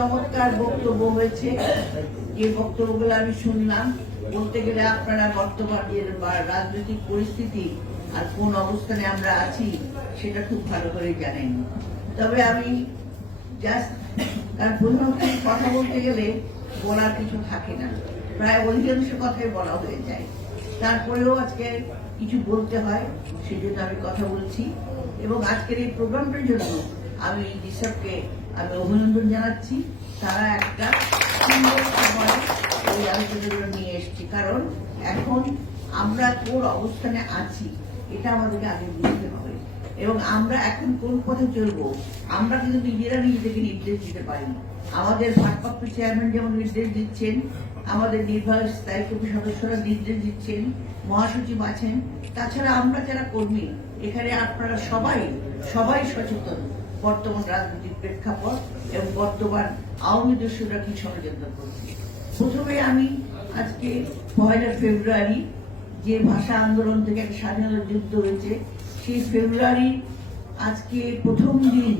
চমৎকার বক্তব্য হয়েছে। যে বক্তব্যগুলো আমি শুনলাম। বলতে গেলে আপনারা বর্তমান যে বা- রাজনৈতিক পরিস্থিতি আর কোন অবস্থানে আমরা আছি, সেটা খুব ভালো করে জানেন। তবে আমি জাস্ট তার প্রধানত কথা বলতে গেলে বলার কিছু থাকে না। প্রায় অধিকাংশ কথাই বলা হয়ে যায়। তারপরেও আজকে কিছু বলতে হয়, সেজন্য আমি কথা বলছি। এবং আজকের এই প্রোগ্রামটার জন্য আমি ঋষভকে আমি অভিনন্দন জানাচ্ছি। তারা একটা সুন্দর সময় এই আলোচনাগুলো নিয়ে এসেছি। কারণ এখন আমরা কোন অবস্থানে আছি, এটা আমাদেরকে আগে বুঝতে হবে। এবং আমরা এখন কোন পথে চলবো, আমরা কিন্তু নিজেরা নিজেদেরকে নির্দেশ দিতে পারি আমাদের ভারপ্রাপ্ত চেয়ারম্যান যেমন নির্দেশ দিচ্ছেন, আমাদের নির্বাহী স্থায়ী কমিটি সদস্যরা নির্দেশ দিচ্ছেন, মহাসচিব আছেন। তাছাড়া আমরা যারা কর্মী, এখানে আপনারা সবাই সবাই সচেতন বর্তমান রাজনৈতিক প্রেক্ষাপট এবং বর্তমান আওয়ামী দস্যুরা কি ষড়যন্ত্র করছে? প্রথমে আমি আজকে পয়লা ফেব্রুয়ারি যে ভাষা আন্দোলন থেকে একটা স্বাধীনতা যুদ্ধ হয়েছে, সেই ফেব্রুয়ারি আজকে প্রথম দিন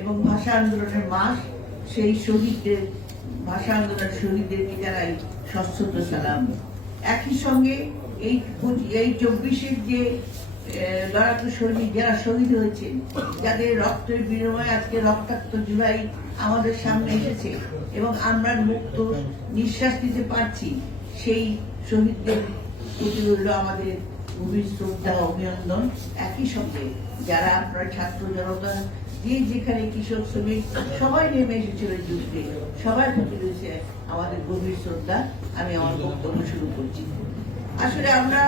এবং ভাষা আন্দোলনের মাস, সেই শহীদদের, ভাষা আন্দোলনের শহীদদেরকে জানাই সশ্রদ্ধ সালাম। একই সঙ্গে এই এই চব্বিশের যে লড়াকু সৈনিক, যারা শহীদ হয়েছেন যাদের রক্তের বিনিময়ে আজকে রক্তাক্ত জুলাই আমাদের সামনে এসেছে এবং আমরা মুক্ত নিঃশ্বাস নিতে পারছি, সেই শহীদদের প্রতি রইল আমাদের গভীর শ্রদ্ধা অভিনন্দন। একই সঙ্গে যারা আপনার ছাত্র জনতা যে যেখানে কৃষক, শ্রমিক, সবাই নেমে এসেছিল যুদ্ধে সবাই প্রতি রয়েছে আমাদের গভীর শ্রদ্ধা। আমি আমার বক্তব্য শুরু করছি। আসলে আমরা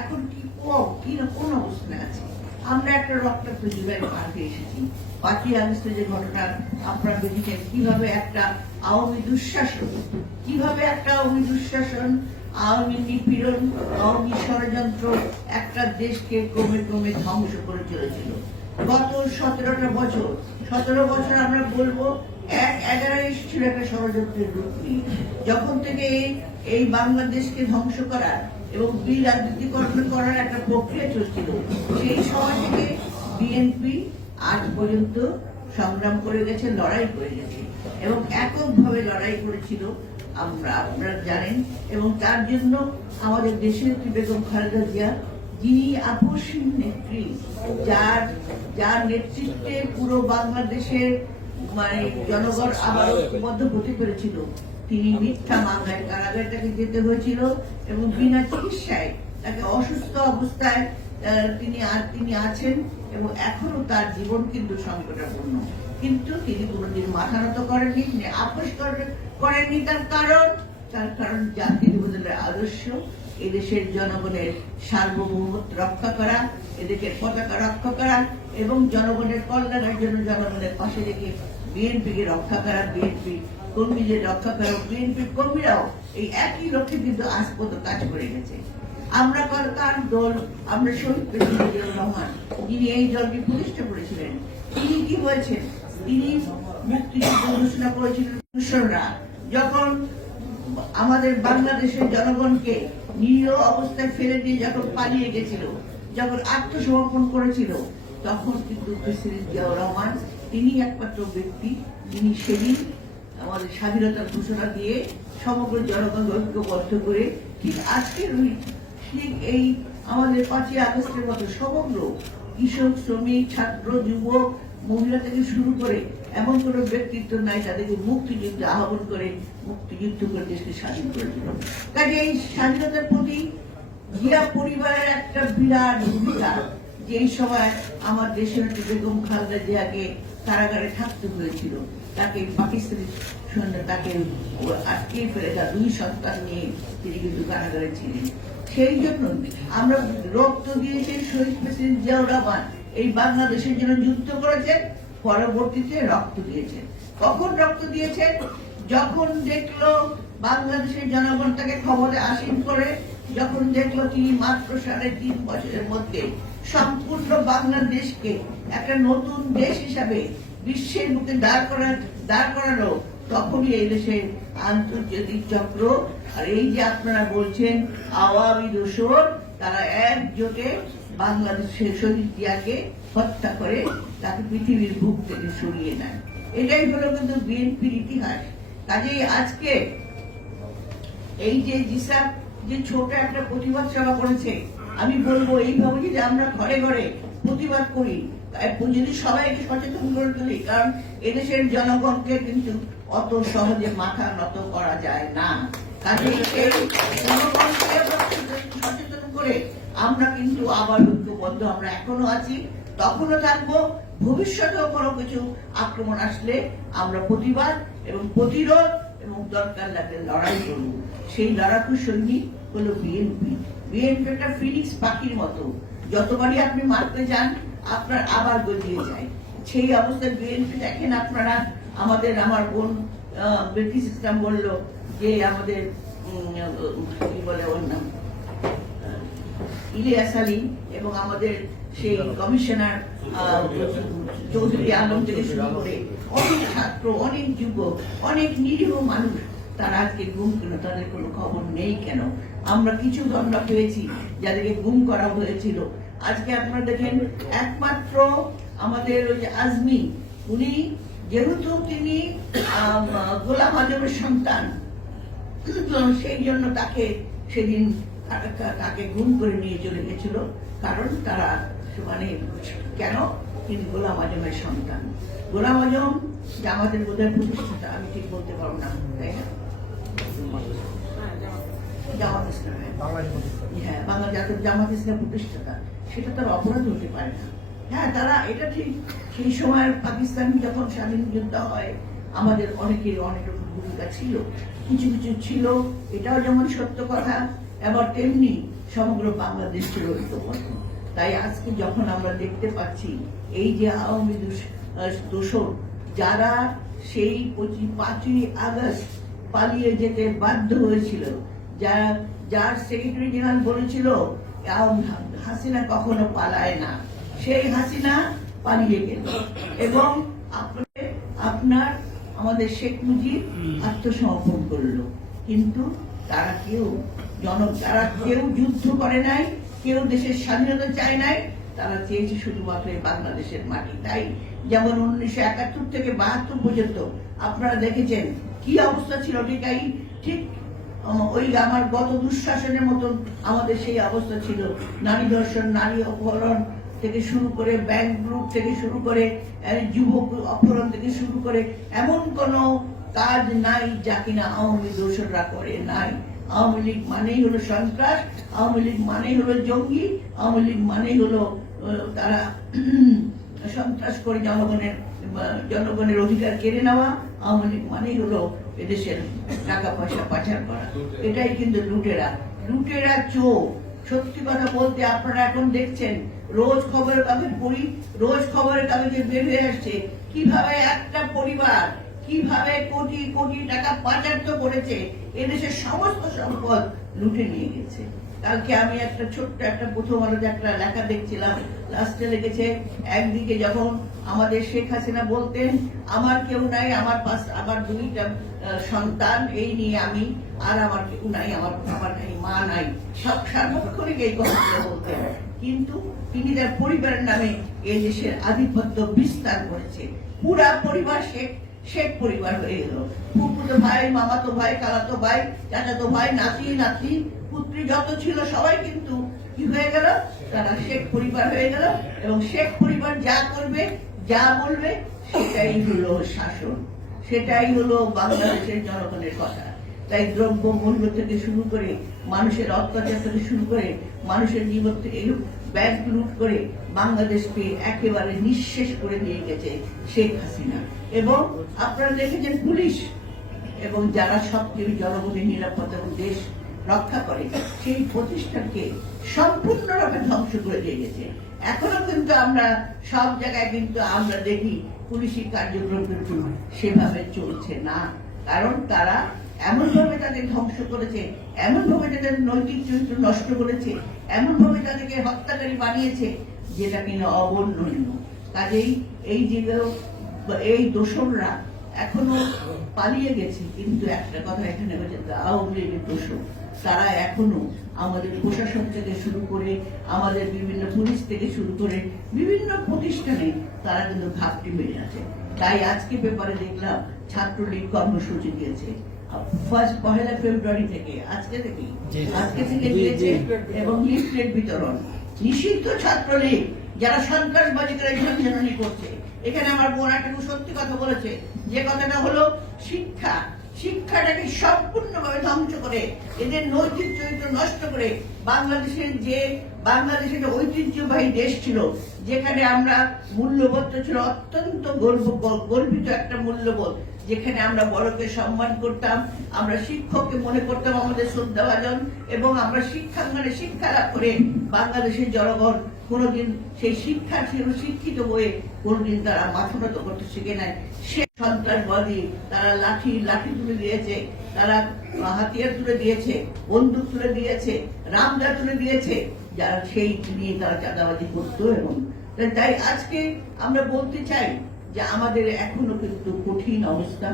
এখন কি কো- কি না কোন অবস্থানে আছি আমরা একটা রক্তাক্ত পার এসেছি। আগস্টে যে ঘটনা, আপনারা দেখেছেন, কীভাবে একটা আওয়ামী দুঃশাসন, কীভাবে একটা আওয়ামী দুঃশাসন, আওয়ামী নিপীড়ন, আওয়ামী ষড়যন্ত্র একটা দেশকে ক্রমে ক্রমে ধ্বংস করে চলেছিল। গত সতেরোটা বছর, সতেরো বছর আমরা বলব এক এগারো ছিল একটা ষড়যন্ত্রের রূপ যখন থেকে এই বাংলাদেশকে ধ্বংস করার এবং বি রাজনীতিকরণ করার একটা প্রক্রিয়া চলছিল। সেই সময় থেকে বিএনপি আজ পর্যন্ত সংগ্রাম করে গেছে, লড়াই করে গেছে এবং এককভাবে লড়াই করেছিল আমরা, আপনারা জানেন। এবং তার জন্য আমাদের দেশের বেগম খালেদা জিয়া, যিনি আপসীন নেত্রী, যার যার নেতৃত্বে পুরো বাংলাদেশের মানে জনগণ আবার ঐক্যবদ্ধ হতে পেরেছিল। তিনি মিথ্যা মামলায় কারাগারে তাকে যেতে হয়েছিল এবং বিনা চিকিৎসায় তাকে অসুস্থ অবস্থায় তিনি আ- তিনি আছেন এবং এখনও তার জীবন কিন্তু সংকটাপূর্ণ। কিন্তু তিনি কোনোদিন মাথা নত করেননি আপোষ করেননি তার কারণ। তার কারণ জাতীয় বদলের আদর্শ, এদেশের জনগণের সার্বভৌমত্ব রক্ষা করা, এদেশের পতাকা রক্ষা করা এবং জনগণের কল্যাণের জন্য জনগণের পাশে রেখে বিএনপিকে রক্ষা করা, বিএনপি কর্মীদের রক্ষা করা বিএনপি কর্মীরাও এই একই লক্ষ্যে কিন্তু আজ পর্যন্ত কাজ করে গেছে। আমরা কার দল? আমরা শহীদ প্রেসিডেন্ট রহমান। যিনি এই দলকে প্রতিষ্ঠা করেছিলেন তিনি কি বলছেন? তিনি মুক্তিযুদ্ধ ঘোষণা করেছিলেন কিশোররা যখন আমাদের বাংলাদেশের জনগণকে নিরীহ অবস্থায় ফেলে দিয়ে যখন পালিয়ে গেছিল, যখন আত্মসমর্পণ করেছিল, তখন কিন্তু প্রেসিডেন্ট জিয়াউর রহমান, তিনি একমাত্র ব্যক্তি, যিনি সেদিন আমাদের স্বাধীনতার ঘোষণা দিয়ে সমগ্র জনগণকে ঐক্যবদ্ধ করে ঠিক আজকের ঠিক এই আমাদের পাঁচই আগস্টের মতো সমগ্র কৃষক, শ্রমিক, ছাত্র, যুবক, মহিলা থেকে শুরু করে এমন কোন ব্যক্তিত্ব নাই তাদেরকে মুক্তিযুদ্ধে আহ্বান করে মুক্তিযুদ্ধ করে দেশকে স্বাধীন করেছিল কাজে এই স্বাধীনতার প্রতি জিয়া পরিবারের একটা বিরাট ভূমিকা যে এই সময় আমার দেশের বেগম খালেদা জিয়াকে কারাগারে থাকতে হয়েছিল। তাকে পাকিস্তানি সৈন্য তাকে আটকে ফেলে তার দুই সন্তান নিয়ে তিনি কিন্তু কারাগারে ছিলেন। সেই জন্য আমরা রক্ত দিয়েছি শহীদ প্রেসিডেন্ট জিয়াউর রহমান এই বাংলাদেশের জন্য যুদ্ধ করেছেন, পরবর্তীতে রক্ত দিয়েছেন। কখন রক্ত দিয়েছেন? যখন দেখল বাংলাদেশের জনগণ তাকে ক্ষমতা আসীন করে, যখন দেখল তিনি মাত্র সাড়ে তিন বছরের মধ্যে সম্পূর্ণ বাংলাদেশকে একটা নতুন দেশ হিসাবে বিশ্বের মুখে দাঁড় করা, দাঁড় করানো, তখনই এই দেশের আন্তর্জাতিক চক্র, আর এই যে আপনারা বলছেন, আওয়ামী দোসর তারা একজোটে বাংলাদেশের শহীদ জিয়াকে হত্যা করে তাকে পৃথিবীর বুক থেকে সরিয়ে নেয়। এটাই হলো কিন্তু বিএনপির ইতিহাস। কাজেই আজকে এই যে জিসাব, যে ছোট একটা প্রতিবাদ সভা করেছে, আমি বলব এইভাবে যদি আমরা ঘরে ঘরে প্রতিবাদ করি। যদি সবাইকে সচেতন করে তুলি, কারণ এদেশের জনগণকে কিন্তু অত সহজে মাথা নত করা যায় না। সচেতন করে আমরা কিন্তু আবার ঐক্যবদ্ধ, আমরা এখনও আছি, তখনও থাকব, ভবিষ্যতেও কোনো কিছু আক্রমণ আসলে আমরা প্রতিবাদ এবং প্রতিরোধ এবং দরকার লাগলে লড়াই করব। সেই লড়াকু সৈনিক হলো বিএনপি। বিএনপি একটা ফিনিক্স পাখির মতো। যতবারই আপনি মারতে যান, আপনার আবার গজিয়ে যায়। সেই অবস্থায় বিএনপি দেখেন আপনারা। আমাদের আমার বোন ব্রিটিশ ইসলাম বলল যে আমাদের কি বলে ওর নাম? ইলিয়াস আলী এবং আমাদের সেই কমিশনার চৌধুরী আলম থেকে শুরু করে অনেক ছাত্র, অনেক যুবক, অনেক নিরীহ মানুষ তারা আজকে গুম কেন তাদের কোনো খবর নেই কেন? আমরা কিছু আমরা পেয়েছি যাদেরকে গুম করা হয়েছিল। আজকে আপনারা দেখেন একমাত্র আমাদের ওই যে আজমি উনি যেহেতু তিনি গোলাম আজমের সন্তান সেই জন্য তাকে সেদিন তাকে গুম করে নিয়ে চলে গেছিল কারণ তারা মানে কেন? তিনি গোলাম আজমের সন্তান। গোলাম আজম যে আমাদের বোধহয় প্রতিষ্ঠাতা আমি ঠিক বলতে পারব না তাই না? জামাত ইসলাম। হ্যাঁ। হ্যাঁ বাংলা জাতীয় জামাত ইসলাম প্রতিষ্ঠাতা। সেটা তার অপরাধ হতে পারে না। হ্যাঁ তারা, এটা ঠিক, সেই সময় পাকিস্তান যখন স্বাধীন যুদ্ধ হয়, আমাদের অনেকের অনেক রকম ভূমিকা ছিল। কিছু কিছু ছিল, এটাও যেমন সত্য কথা আবার তেমনি সমগ্র বাংলাদেশ ছিল তাই আজকে যখন আমরা দেখতে পাচ্ছি, এই যে আওয়ামী দোষ- দোষর, যারা সেই পঁচিশ, পাঁচই আগস্ট পালিয়ে যেতে বাধ্য হয়েছিল যারা যার সেক্রেটারি জেনারেল বলেছিল আম- হাসিনা কখনো পালায় না। সেই হাসিনা পালিয়ে গেল। এবং আপনার, আমাদের শেখ মুজিব আত্মসমর্পণ করল। কিন্তু তারা কেউ জন তারা কেউ যুদ্ধ করে নাই, কেউ দেশের স্বাধীনতা চায় নাই। তারা চেয়েছে শুধুমাত্র বাংলাদেশের মাটি। তাই যেমন উনিশশো একাত্তর থেকে বাহাত্তর পর্যন্ত আপনারা দেখেছেন কি অবস্থা ছিল ঠিক ঠিক ওই আমার গত দুঃশাসনের মতন আমাদের সেই অবস্থা ছিল। নারী ধর্ষণ, নারী অপহরণ থেকে শুরু করে ব্যাংক গ্রুপ থেকে শুরু করে যুবক অপহরণ থেকে শুরু করে, এমন কোন কাজ নাই যা কিনা আওয়ামী দোষররা করে নাই। আওয়ামী লীগ মানেই হলো সন্ত্রাস, আওয়ামী লীগ মানেই হলো জঙ্গি, আওয়ামী লীগ মানেই হলো তারা সন্ত্রাস করে জনগণের জনগণের অধিকার কেড়ে নেওয়া। আওয়ামী লীগ মানেই হলো এদেশের টাকা পয়সা পাচার করা। এটাই কিন্তু লুটেরা। লুটেরা চোর। সত্যি কথা বলতে আপনারা এখন দেখছেন, রোজ খবরের কাগজ পড়ি রোজ খবরের কাগজে বের হয়ে আসছে। কীভাবে একটা পরিবার, কীভাবে কোটি কোটি টাকা পাচার তো করেছে, এদেশের সমস্ত সম্পদ লুটে নিয়ে গেছে। কালকে আমি একটা ছোট্ট একটা প্রথম আলোতে একটা লেখা দেখছিলাম। লাস্টে লিখেছে একদিকে যখন আমাদের শেখ হাসিনা বলতেন, আমার কেউ নাই, আমার পাশ আমার দুইটা সন্তান, এই নিয়ে আমি, আর আমার কেউ নাই, আমার আমার নাই মা নাই। সব সার্বক্ষণিক এই কথাগুলো বলতেন। কিন্তু তিনি তার পরিবারের নামে এই দেশের আধিপত্য বিস্তার করেছে। পুরা পরিবার শেখ শেখ পরিবার হয়ে গেল। ফুপুতো ভাই, মামাতো ভাই কালাতো ভাই, চাচাতো ভাই, নাতি নাতি পুত্রী যত ছিল সবাই কিন্তু কি হয়ে গেল? তারা শেখ পরিবার হয়ে গেল এবং শেখ পরিবার যা করবে যা বলবে, সেটাই হলো শাসন, সেটাই হলো বাংলাদেশের জনগণের কথা। তাই দ্রব্য মূল্য থেকে শুরু করে মানুষের অত্যাচার থেকে শুরু করে মানুষের জীবন থেকে ব্যাংক লুট করে বাংলাদেশকে একেবারে নিঃশেষ করে দিয়ে গেছে শেখ হাসিনা। এবং আপনারা দেখেছেন পুলিশ, এবং যারা সবচেয়ে জনগণের নিরাপত্তা এবং দেশ রক্ষা করে, সেই প্রতিষ্ঠানকে সম্পূর্ণরূপে ধ্বংস করে দিয়ে গেছে। এখনও কিন্তু আমরা সব জায়গায় কিন্তু আমরা দেখি পুলিশি কার্যক্রম কিন্তু সেভাবে চলছে না। কারণ তারা এমন ভাবে তাদের ধ্বংস করেছে এমন ভাবে তাদের নৈতিক চরিত্র নষ্ট করেছে এমন ভাবে তাদেরকে হত্যাকারী বানিয়েছে, যেটা কিনা অবর্ণনীয় কাজেই এই যে এই দোষররা এখনও পালিয়ে গেছে, কিন্তু একটা কথা এখানে বলছে আওয়ামী লীগের দোষর তারা এখনও আমাদের প্রশাসন থেকে শুরু করে আমাদের বিভিন্ন পুলিশ থেকে শুরু করে বিভিন্ন প্রতিষ্ঠানে তারা কিন্তু ঘাপটি মেরে আছে। তাই আজকে পেপারে দেখলাম ছাত্রলীগ কর্মসূচি দিয়েছে। ফার্স্ট পহেলা ফেব্রুয়ারি থেকে আজকে থেকে আজকে থেকে দিয়েছে এবং লিফলেট বিতরণ। নিষিদ্ধ ছাত্রলীগ যারা সন্ত্রাসবাদী করে ঝঞ্ঝানি করছে। এখানে আমার বোন একটা সত্যি কথা বলেছে। যে কথাটা হলো শিক্ষা শিক্ষাটাকে সম্পূর্ণভাবে ধ্বংস করে, এদের নৈতিক চরিত্র নষ্ট করে বাংলাদেশের যে, বাংলাদেশের ঐতিহ্যবাহী দেশ ছিল, যেখানে আমরা মূল্যবোধটা ছিল অত্যন্ত গর্ব, গর্বিত একটা মূল্যবোধ, যেখানে আমরা বড়কে সম্মান করতাম, আমরা শিক্ষককে মনে করতাম আমাদের শ্রদ্ধাভাজন, এবং আমরা শিক্ষাঙ্গনে শিক্ষা লাভ করে বাংলাদেশের জনগণ কোনোদিন সেই শিক্ষা ছিল শিক্ষিত হয়ে কোনোদিন তারা মাথা করতে শিখে নেয় সে সন্ত্রাসবাদী তারা লাঠি লাঠি তুলে দিয়েছে, তারা হাতিয়ার তুলে দিয়েছে, বন্দুক তুলে দিয়েছে, রামদা তুলে দিয়েছে। যারা সেই নিয়ে তারা চাঁদাবাজি এবং তাই আজকে আমরা বলতে চাই যে আমাদের এখনও কিন্তু কঠিন অবস্থা।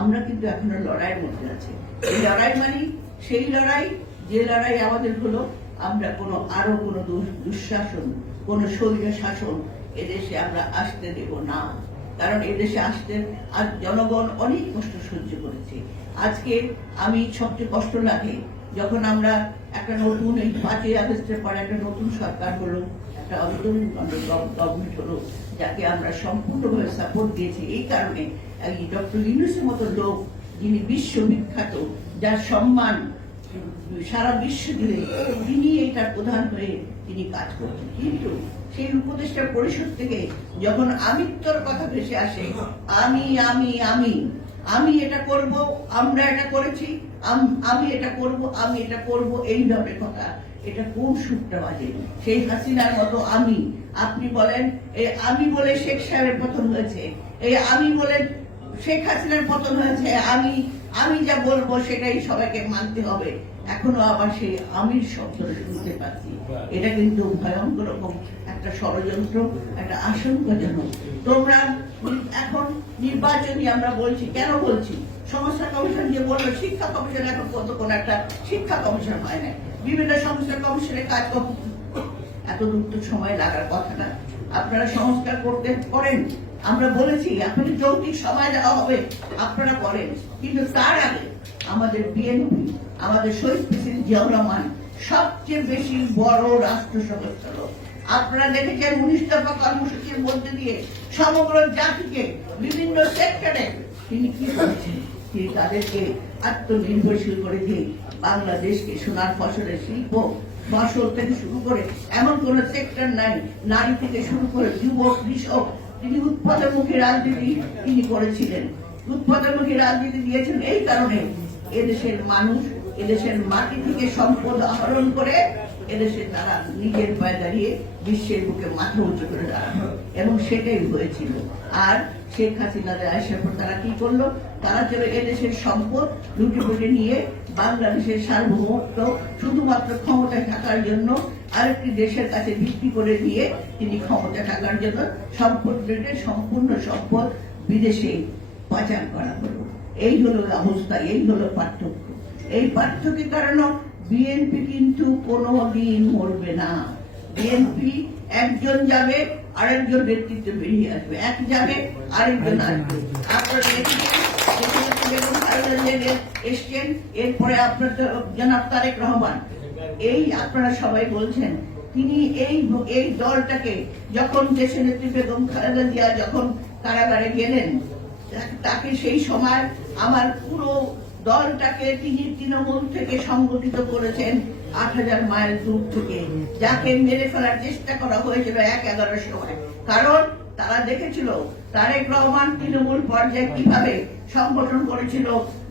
আমরা কিন্তু এখনও লড়াইয়ের মধ্যে আছি। এই লড়াই মানে সেই লড়াই, যে লড়াই আমাদের হলো, আমরা কোনো, আরও কোনো দুঃশাসন, কোনো শৈল শাসন এদেশে আমরা আসতে দেব না। কারণ এদেশে আসতে আর জনগণ অনেক কষ্ট সহ্য করেছে। আজকে আমি সবচেয়ে কষ্ট লাগে যখন আমরা একটা নতুন এই পাঁচই আগস্টের পরে একটা নতুন সরকার হলো, একটা নতুন গভর্নমেন্ট হলো, যাকে আমরা সম্পূর্ণভাবে সাপোর্ট দিয়েছি। এই কারণে এই ডক্টর ইউনুসের মতো লোক যিনি বিশ্ববিখ্যাত যার সম্মান সারা বিশ্ব জুড়ে তিনি এটার প্রধান হয়ে তিনি কাজ করছেন। কিন্তু সেই উপদেষ্টা পরিষদ থেকে যখন আমিত্বর কথা ভেসে আসে, আমি আমি আমি আমি এটা করব, আমরা এটা করেছি, আমি এটা করব, আমি এটা করব, এই ধরনের কথা, এটা কোন সুরটা বাজে? সেই হাসিনার মতো আমি, আপনি বলেন, এই আমি বলে শেখ সাহেবের পতন হয়েছে, এই আমি বলে শেখ হাসিনার পতন হয়েছে, আমি আমি যা বলব সেটাই সবাইকে মানতে হবে। এখনও আবার সেই আমির শব্দটা শুনতে পাচ্ছি। এটা কিন্তু ভয়ঙ্কর রকম একটা ষড়যন্ত্র, একটা আশঙ্কাজনক। তোমরা এখন নির্বাচনী আমরা বলছি, কেন বলছি? সংস্থা কমিশন যে বলল, শিক্ষা কমিশন এখন কত কোন একটা শিক্ষা কমিশন হয় না বিভিন্ন সংস্থা কমিশনের কাজ এত দ্রুত সময় লাগার কথা না। আপনারা সংস্কার করতে করেন। আমরা বলেছি আপনাদের যৌক্তিক সময় দেওয়া হবে। আপনারা করেন। কিন্তু তার আগে আমাদের বিএনপি, আমাদের শহীদ প্রেসিডেন্ট জিয়াউর রহমান সবচেয়ে বেশি বড় রাষ্ট্র সংস্থা লোক। আপনারা দেখেছেন উনিশ দফা কর্মসূচির মধ্যে দিয়ে সমগ্র জাতিকে বিভিন্ন সেক্টরে তিনি কি করেছেন? তিনি তাদেরকে আত্মনির্ভরশীল করে দিয়ে বাংলাদেশকে সোনার ফসলের শিল্প, ফসল থেকে শুরু করে এমন কোন সেক্টর নাই, নারী থেকে শুরু করে যুবক, কৃষক, তিনি উৎপাদনমুখী রাজনীতি তিনি করেছিলেন। উৎপাদনমুখী রাজনীতি দিয়েছেন এই কারণে এদেশের মানুষ, এদেশের মাটি থেকে সম্পদ আহরণ করে এদেশে তারা নিজের পায়ে দাঁড়িয়ে বিশ্বের বুকে মাথা উঁচু করে দাঁড়ানো। এবং সেটাই হয়েছিল। আর শেখ হাসিনাদের আসার পর তারা কি করল? তারা ছিল এদেশের সম্পদ লুটে ফুটে নিয়ে বাংলাদেশের সার্বভৌমত্ব শুধুমাত্র ক্ষমতায় থাকার জন্য আরেকটি দেশের কাছে বিক্রি করে দিয়ে তিনি ক্ষমতা থাকার জন্য সম্পদ সম্পূর্ণ সম্পদ বিদেশে পাচার করা হলো। এই হলো অবস্থা এই হলো পার্থক্য। এই পার্থক্যের কারণে বিএনপি কিন্তু কোনো দিন মরবে না। বিএনপি একজন যাবে আরেকজন নেতৃত্ব বেরিয়ে আসবে। এক যাবে আরেকজন আসবে। আপনারা দেখেছেন এসছেন এরপরে আপনার জনাব তারেক রহমান। এই আপনারা সবাই বলছেন তিনি এই এই দলটাকে যখন দেশের নেত্রী বেগম খালেদা জিয়া যখন কারাগারে গেলেন তাকে সেই সময় আমার পুরো দলটাকে তিনি তৃণমূল থেকে সংগঠিত করেছেন আট হাজার মাইল দূর থেকে। যাকে মেরে ফেলার চেষ্টা করা হয়েছিল এক এগারোর সময়। কারণ তারা দেখেছিল, তারেক রহমান তৃণমূল পর্যায়ে কীভাবে সংগঠন করেছিল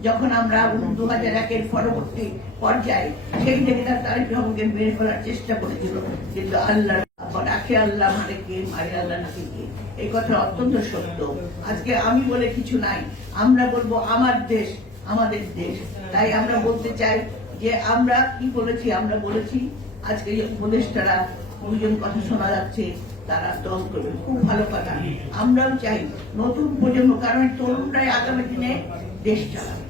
যখন আমরা দু হাজার একের পরবর্তী পর্যায়ে সেই থেকে তার তারেক রহমানকে মেরে ফেলার চেষ্টা করেছিল। কিন্তু আল্লাহ রাখে আল্লাহ মানে কে? মারে আল্লাহ নাকি কে? এই কথা অত্যন্ত সত্য। আজকে আমি বলে কিছু নাই। আমরা বলব আমার দেশ, আমাদের দেশ। তাই আমরা বলতে চাই যে আমরা কি বলেছি? আমরা বলেছি, আজকে উপদেষ্টারা দুজন কথা শোনা যাচ্ছে, তারা দল করবে। খুব ভালো কথা। আমরাও চাই নতুন প্রজন্ম, কারণ তরুণরাই আগামী দিনে দেশ চালাবে।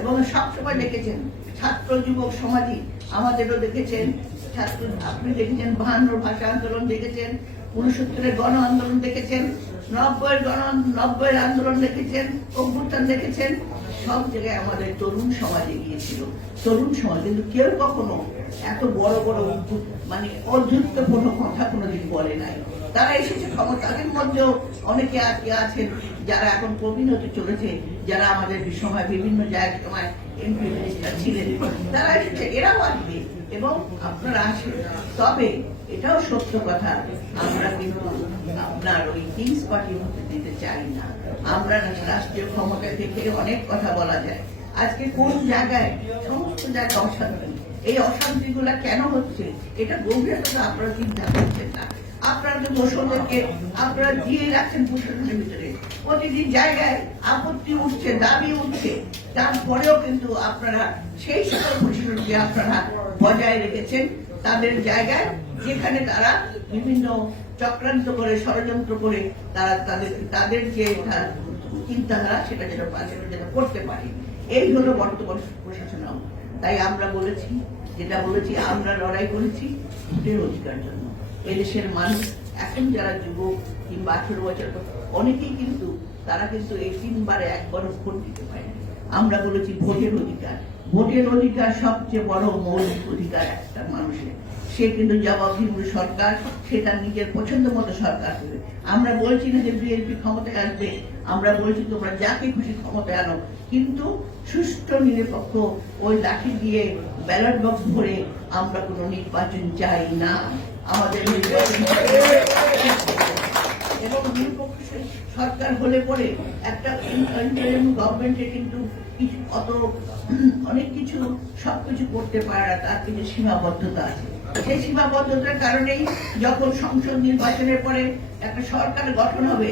এবং সবসময় দেখেছেন, ছাত্র, যুবক, সমাজই আমাদেরও দেখেছেন ছাত্র আপনি দেখেছেন বাহান্ন ভাষা আন্দোলন দেখেছেন উনসত্তরের গণ আন্দোলন দেখেছেন, নব্বইয়ের গণ নব্বইয়ের আন্দোলন দেখেছেন, অভ্যুত্থান দেখেছেন, সব জায়গায় আমাদের তরুণ সমাজ এগিয়েছিল। তরুণ সমাজ, কিন্তু কেউ কখনো এত বড় বড় মানে অযুক্ত কথা কোনোদিন বলে নাই। তারা এসেছে ক্ষমতা তাদের মধ্যেও, অনেকে আজকে আছেন যারা এখন প্রবীণ হতে চলেছে, যারা আমাদের সময় বিভিন্ন জায়গায় এমপি মিনিস্টার ছিলেন। তারা এসেছে, এরাও আসবে। এবং আপনারা আসেন তবে এটাও সত্য কথা, আমরা কিন্তু আপনার ওই কিংস পার্টি হতে দিতে চাই না। আমরা রাষ্ট্রীয় ক্ষমতা থেকে অনেক কথা বলা যায়। আজকে কোন জায়গায় সমস্ত জায়গায় অশান্তি? এই অশান্তিগুলা কেন হচ্ছে? এটা গভীরতা আপনারা চিন্তা করছেন না। আপনারা আপনারা দিয়ে রাখছেন ভিতরে প্রতিদিন জায়গায় আপত্তি উঠছে, দাবি উঠছে। তারপরেও কিন্তু আপনারা সেই সকল প্রশাসনকে আপনারা বজায় রেখেছেন তাদের জায়গায়, যেখানে তারা বিভিন্ন চক্রান্ত করে, ষড়যন্ত্র করে তারা তাদের তাদের যে চিন্তাধারা সেটা যেন সেটা যেন করতে পারে। এই হলো বর্তমান প্রশাসন তাই আমরা বলেছি, যেটা বলেছি, আমরা লড়াই করেছি অধিকার জন্য। এদেশের মানুষ, এখন যারা যুবক কিংবা আঠেরো বছর, অনেকেই কিন্তু, তারা কিন্তু এই তিনবারে একবারও ভোট দিতে পারে আমরা বলেছি ভোটের অধিকার। ভোটের অধিকার সবচেয়ে বড় মৌলিক অধিকার একটা মানুষের। সে কিন্তু জবাবদিহির সরকার সে তার নিজের পছন্দ মতো সরকার হবে আমরা বলছি না যে বিএনপি ক্ষমতায় আসবে, আমরা বলছি তোমরা যাকে খুশি ক্ষমতায় আনো। কিন্তু সুষ্ঠু নিরপেক্ষ ওই লাঠি দিয়ে ব্যালট বক্স ভরে আমরা কোনো নির্বাচন চাই না। আমাদের নির্বাচন এবং নিরপেক্ষ সরকার হলে পরে একটা গভর্নমেন্টে কিন্তু অত, অনেক কিছু সবকিছু করতে পারে না, তার কিছু সীমাবদ্ধতা আছে। সেই সীমাবদ্ধতার কারণেই যখন সংসদ নির্বাচনের পরে একটা সরকার গঠন হবে,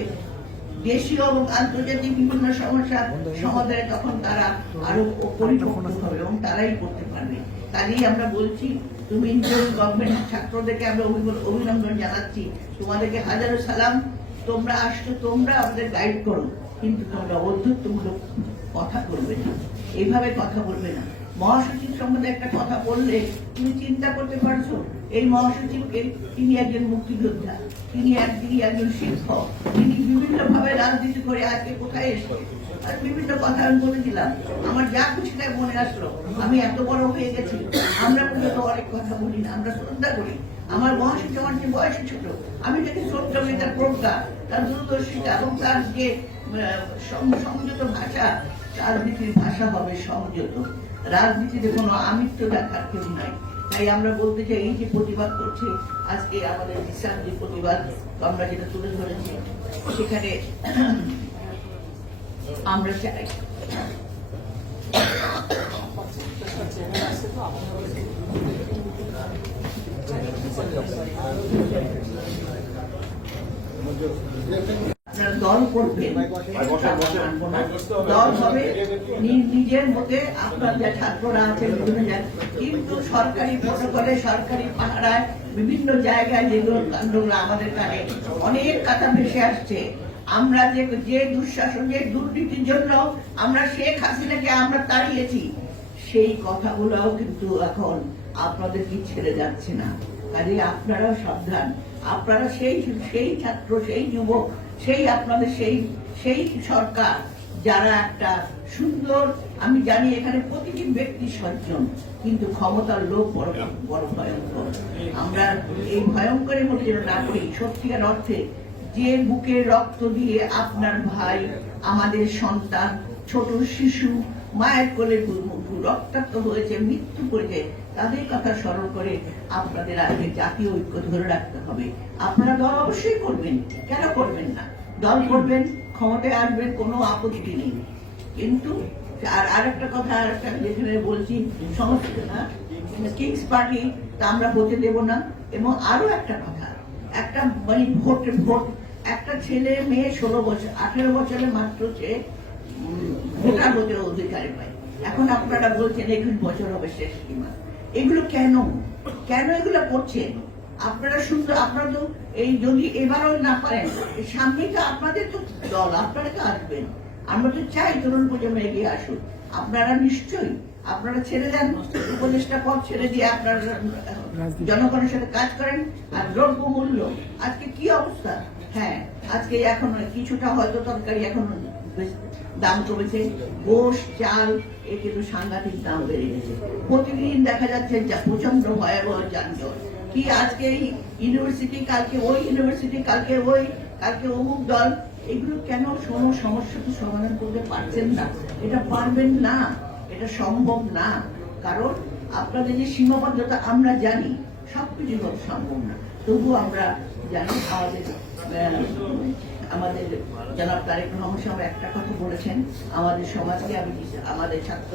দেশীয় এবং আন্তর্জাতিক বিভিন্ন সমস্যা সমাধানে তখন তারা আরও পরিপক্ক হবে এবং তারাই করতে পারবে। কাজেই আমরা বলছি, তুমি ইন্ডিয়ান গভর্নমেন্ট ছাত্রদেরকে আমরা অভিনন্দন জানাচ্ছি। তোমাদেরকে হাজারো সালাম। তোমরা আসছো, তোমরা আমাদের গাইড করো। কিন্তু তোমরা অধ্যত্বমূলক কথা বলবে না। এইভাবে কথা বলবে না। মহাসচিব সম্বন্ধে একটা কথা বললে তুমি চিন্তা করতে পারছ? এই মহাসচিবকে তিনি একজন মুক্তিযোদ্ধা, তিনি তিনি একজন শিক্ষক, তিনি বিভিন্ন ভাবে রাজনীতি করে আজকে কোথায় এসে আর বিভিন্ন কথা আমি বলে দিলাম। আমার যা খুশি তাই মনে আসলো। আমি এত বড় হয়ে গেছি। আমরা মূলত অনেক কথা বলি না, আমরা শ্রদ্ধা করি। আমার মহাসচিব আমার যে বয়সে ছোট আমি তাকে শ্রদ্ধা করি তার প্রজ্ঞা, তার দূরদর্শিতা এবং তার যে সংযত ভাষা রাজনীতির ভাষা হবে সংযত রাজনীতিতে কোনো আমিত্ব দেখার কেউ নাই। তাই আমরা বলতে চাই, এই যে প্রতিবাদ করছে, আজকে আমাদের ইসলাম যে প্রতিবাদ আমরা যেটা তুলে ধরেছি, সেখানে আমরা চাই। দল করবেন দল হবে নিজের মধ্যে আপনার যে ছাত্ররা আছে কিন্তু সরকারি প্রটোকলে, সরকারি পাহারায়, বিভিন্ন জায়গায় যেগুলো কাণ্ডগুলো আমাদের কানে অনেক কথা ভেসে আসছে। আমরা যে যে দুঃশাসন, যে দুর্নীতির জন্য আমরা শেখ হাসিনাকে আমরা তাড়িয়েছি, সেই কথাগুলোও কিন্তু এখন আপনাদের কি ছেড়ে যাচ্ছে না। কাজে আপনারাও সাবধান। আপনারা সেই সেই ছাত্র, সেই যুবক সেই আপনাদের সেই সেই সরকার যারা একটা সুন্দর, আমি জানি এখানে প্রতিটি ব্যক্তি সজ্জন, কিন্তু ক্ষমতার লোক বড় বড় ভয়ঙ্কর। আমরা এই ভয়ঙ্করের মধ্যে যেন না করি সত্যিকার অর্থে যে বুকে রক্ত দিয়ে আপনার ভাই, আমাদের সন্তান, ছোট শিশু, মায়ের কোলে রক্তাক্ত হয়েছে, মৃত্যু করেছে তাদের কথা স্মরণ করে আপনাদের আগে জাতীয় ঐক্য ধরে রাখতে হবে। আপনারা দল অবশ্যই করবেন, কেন করবেন না? দল করবেন, ক্ষমতায় আসবেন, কোনো আপত্তি নেই। কিন্তু আর আরেকটা কথা, আরেকটা যেখানে বলছি কিংস পার্টি তা আমরা হতে দেব না। এবং আরও একটা কথা, একটা মানে ভোট ভোট, একটা ছেলে মেয়ে ষোলো বছর, আঠেরো বছরে মাত্র সে ভোটার হতে অধিকার পায়। এখন আপনারা বলছেন, একুশ বছর হবে শেষ সীমা এগুলো কেন? কেন এগুলো করছেন আপনারা সুন্দর আপনারা তো এই যদি এবারও না পারেন সামনে তো আপনাদের তো দল, আপনারা তো আসবেন। আমরা তো চাই তরুণ প্রজন্ম এগিয়ে আসুন আপনারা নিশ্চয়ই, আপনারা ছেড়ে দেন, উপদেষ্টা পদ ছেড়ে দিয়ে আপনারা জনগণের সাথে কাজ করেন আর দ্রব্য মূল্য। আজকে কি অবস্থা? হ্যাঁ আজকে এখন কিছুটা হয়তো তরকারি এখন বেশ- দাম কমেছে গোশ, চাল, এ কিন্তু সাংঘাতিক দাম বেড়ে গেছে। প্রতিদিন দেখা যাচ্ছে প্রচণ্ড ভয়াবহ যানজট। কি আজকে ইউনিভার্সিটি, কালকে ওই ইউনিভার্সিটি, কালকে ওই, কালকে অমুক দল, এগুলো কেন কোনো সমস্যা তো সমাধান করতে পারছেন না? এটা পারবেন না, এটা সম্ভব না। কারণ আপনাদের যে সীমাবদ্ধতা, আমরা জানি সবকিছু হওয়া সম্ভব না। তবু আমরা জানি আমাদের আমাদের জনাব তারেক রহমান সাহেব একটা কথা বলেছেন। আমাদের সমাজকে আমি, আমাদের ছাত্র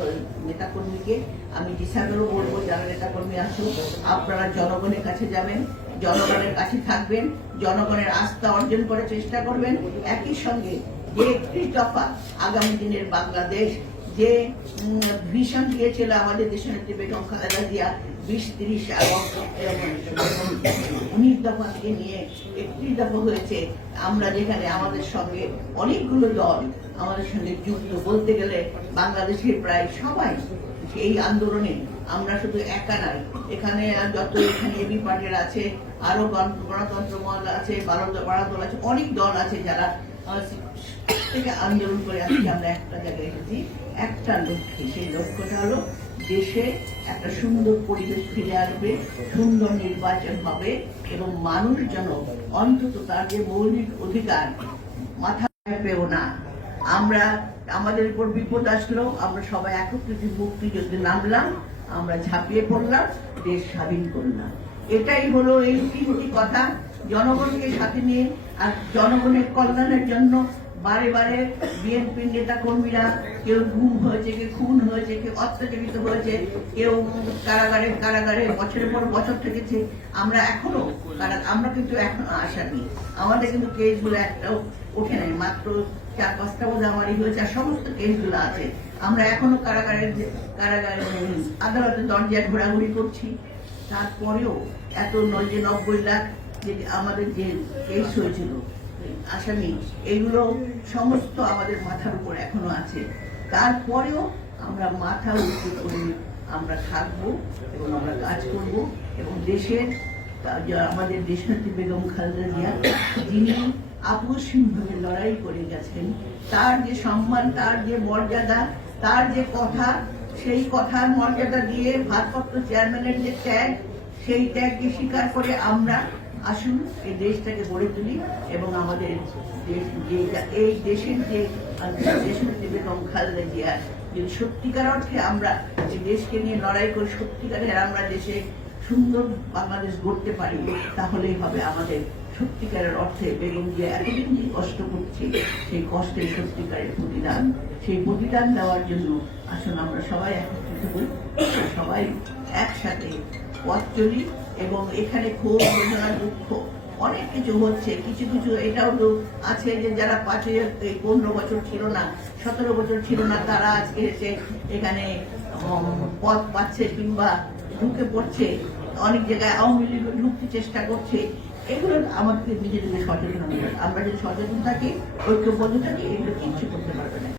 নেতাকর্মীকে আমি ডিসাইডারও বলব, যারা নেতাকর্মী আসুক, আপনারা জনগণের কাছে যাবেন, জনগণের কাছে থাকবেন, জনগণের আস্থা অর্জন করার চেষ্টা করবেন। একই সঙ্গে যে একত্রিশ দফা আগামী দিনের বাংলাদেশ, যে ভিশন দিয়েছিল আমাদের দেশের বেগম খালেদা জিয়া বিশ তিরিশ উনিশ দফা থেকে নিয়ে একত্রিশ দফা হয়েছে। আমরা যেখানে আমাদের সঙ্গে অনেকগুলো দল আমাদের সঙ্গে যুক্ত বলতে গেলে বাংলাদেশের প্রায় সবাই এই আন্দোলনে আমরা শুধু একা নাই। এখানে যত এখানে এবি পার্টির আছে, আরও গণ- গণতন্ত্র মহল আছে বারো বারো দল আছে, অনেক দল আছে যারা থেকে আন্দোলন করে আজকে আমরা একটা জায়গায় এসেছি, একটা লক্ষ্যে। সেই লক্ষ্যটা হলো দেশে একটা সুন্দর পরিবেশ ফিরে আসবে, সুন্দর নির্বাচন হবে এবং মানুষ যেন অন্তত তার যে মৌলিক অধিকার মাথায় পেও না। আমরা, আমাদের উপর বিপদ আসলো আমরা সবাই একত্রিত মুক্তিযুদ্ধে নামলাম, আমরা ঝাঁপিয়ে পড়লাম, দেশ স্বাধীন করলাম। এটাই হলো এই তিনটি কথা। জনগণকে সাথে নিয়ে আর জনগণের কল্যাণের জন্য বারে বারে বিএনপির নেতা কর্মীরা কেউ গুম হয়েছে, কেউ খুন হয়েছে, কেউ অত্যাচারিত হয়েছে, কেউ কারাগারে কারাগারে বছরের পর বছর থেকেছে। আমরা এখনও আমরা কিন্তু এখনও আসামি আমাদের কিন্তু কেসগুলো একটাও ওঠে নাই। মাত্র চার পাঁচটা বোধ আমারই হয়েছে, আর সমস্ত কেসগুলো আছে। আমরা এখনও কারাগারের কারাগারে আদালতের দরজায় ঘোরাঘুরি করছি। তারপরেও এত নয় যে নব্বই লাখ যে আমাদের যে কেস হয়েছিল আসামি এগুলো সমস্ত আমাদের মাথার উপর এখনও আছে। তারপরেও আমরা মাথা উঁচু করে আমরা থাকব এবং আমরা কাজ করব এবং দেশের আমাদের দেশনেত্রী বেগম খালেদা জিয়া, যিনি আপসহীনভাবে লড়াই করে গেছেন, তার যে সম্মান, তার যে মর্যাদা, তার যে কথা, সেই কথার মর্যাদা দিয়ে ভারপ্রাপ্ত চেয়ারম্যানের যে ত্যাগ, সেই ত্যাগকে স্বীকার করে আমরা আসুন, এই দেশটাকে গড়ে তুলি এবং আমাদের দেশ যে এই দেশের যে দেশনেত্রী বেগম খালেদা জিয়া যদি সত্যিকার অর্থে আমরা এই দেশকে নিয়ে লড়াই করে সত্যিকারের আমরা দেশে সুন্দর বাংলাদেশ গড়তে পারি, তাহলেই হবে আমাদের সত্যিকারের অর্থে বেগম জিয়া এতদিন যে কষ্ট করছে, সেই কষ্টের সত্যিকারের প্রতিদান। সেই প্রতিদান দেওয়ার জন্য আসুন আমরা সবাই একত্রিত হই, সবাই একসাথে পথ চলি। এবং এখানে খুব বেদনা দুঃখ। অনেক কিছু হচ্ছে, কিছু কিছু এটাও তো আছে যে যারা পাঁচে এই পনেরো বছর ছিল না, সতেরো বছর ছিল না, তারা আজকে এসে এখানে পদ পাচ্ছে কিংবা ঢুকে পড়ছে। অনেক জায়গায় আওয়ামী লীগ ঢুকতে চেষ্টা করছে। এগুলো আমাদের নিজেদেরকে সচেতন আমরা যদি সচেতন থাকি, ঐক্যবদ্ধ থাকি, এগুলো কিচ্ছু করতে পারবে না।